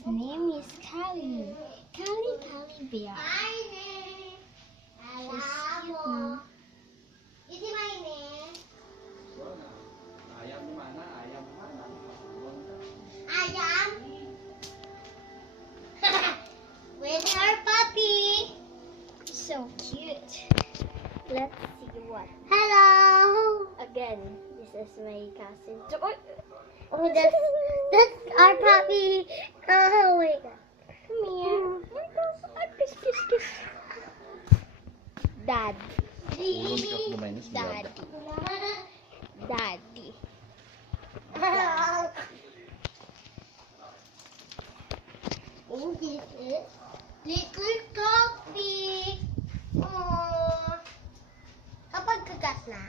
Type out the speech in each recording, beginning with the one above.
His name is Callie. Callie Bear. She's cute, no? Isi mainin. Ayam mana? Ayam mana? Ayam. With her puppy. So cute. Let's see what. Hello. Again, this is my cousin. Oh, that's our puppy. Oh my God. Come here. Kiss, kiss, kiss. Dad. Daddy. Daddy. And this is little coffee. Oh. Kapag kagat na.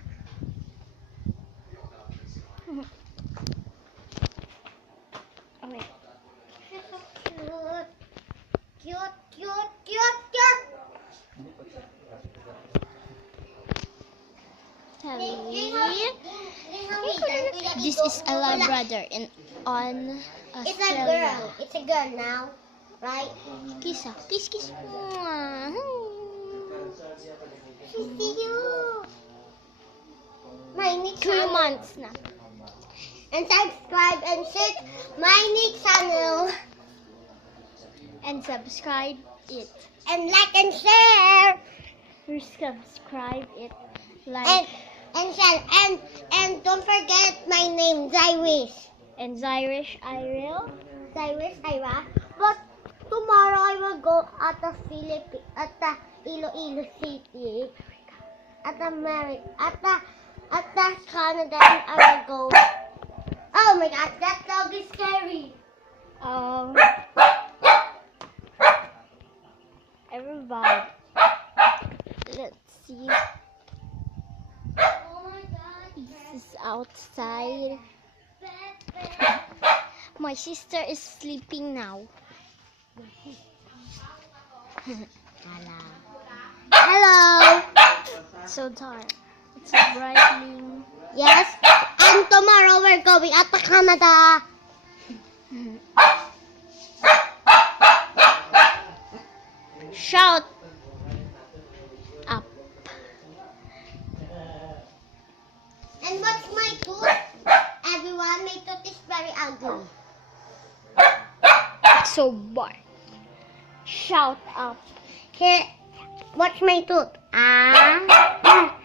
Okay. Cute. Cute, cute, cute, cute. This is a Labrador on It's a Australia. girl. It's a girl now. Right? Kiss, kiss, kiss. See you. My Nick 2 months na. And subscribe and share my Nick channel. And subscribe it. And like and share. Subscribe it. Like And share. And don't forget my name, Zyrus. and Zyrish Iril. Cyrus Ira. But tomorrow I will go at the Iloilo City. At the Canada, and I will go. Oh my God, that dog is scary. Everybody. Let's see. Oh my God. This is outside. My sister is sleeping now. Hello. So tired. It's a brightening. Yes. And tomorrow we're going at the Canada. Shout up. And what's my tooth? Everyone, my tooth is very ugly. So bored. Shout up. Here, what's my tooth? Ah.